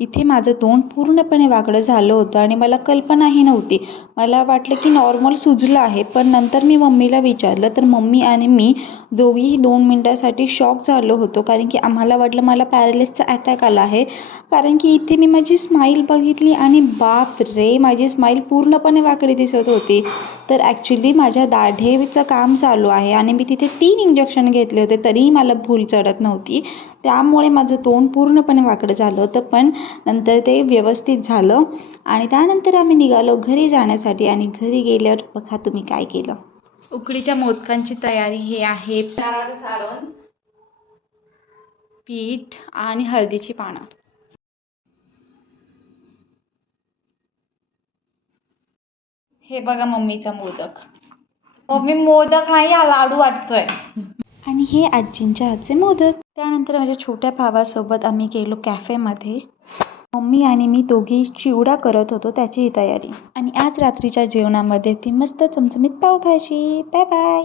इथे माझं तोंड पूर्णपणे वाकडं झालं होतं आणि मला कल्पनाही नव्हती. मला वाटलं की नॉर्मल सुजलं आहे, पण नंतर मी मम्मीला विचारलं तर मम्मी आणि मी दोघीही 2 मिनिटासाठी शॉक झालो होतो, कारण की आम्हाला वाटलं मला पॅरालिसचा अटॅक आला आहे. कारण की इथे मी माझी स्माईल बघितली आणि बापरे, माझी स्माईल पूर्णपणे वाकडी दिसत होती. तर ॲक्च्युली माझ्या दाढेचं काम चालू आहे आणि मी तिथे 3 इंजेक्शन घेतले होते, तरीही मला भूल चढत नव्हती. त्यामुळे माझं तोंड पूर्णपणे वाकडं झालं होतं, पण नंतर ते व्यवस्थित झालं आणि त्यानंतर आम्ही निघालो घरी जाण्यासाठी. आणि घरी गेल्यावर बघा तुम्ही काय केलं. उकडीच्या मोदकांची तयारी हे आहे. नारळाचं सारण, पीठ आणि हळदीची पानं. हे बघा मम्मीचा मोदक. मम्मी मोदक नाही हा लाडू वाटतोय. आणि हे आजींच्या हातचे मोदक. त्यानंतर माझ्या छोट्या भावासोबत आम्ही गेलो कॅफेमध्ये. मम्मी आणि मी दोघी चिवडा करत होतो, त्याची तयारी. आणि आज रात्रीच्या जेवणामध्ये ती मस्त चमचमीत पावभाजी. Bye bye.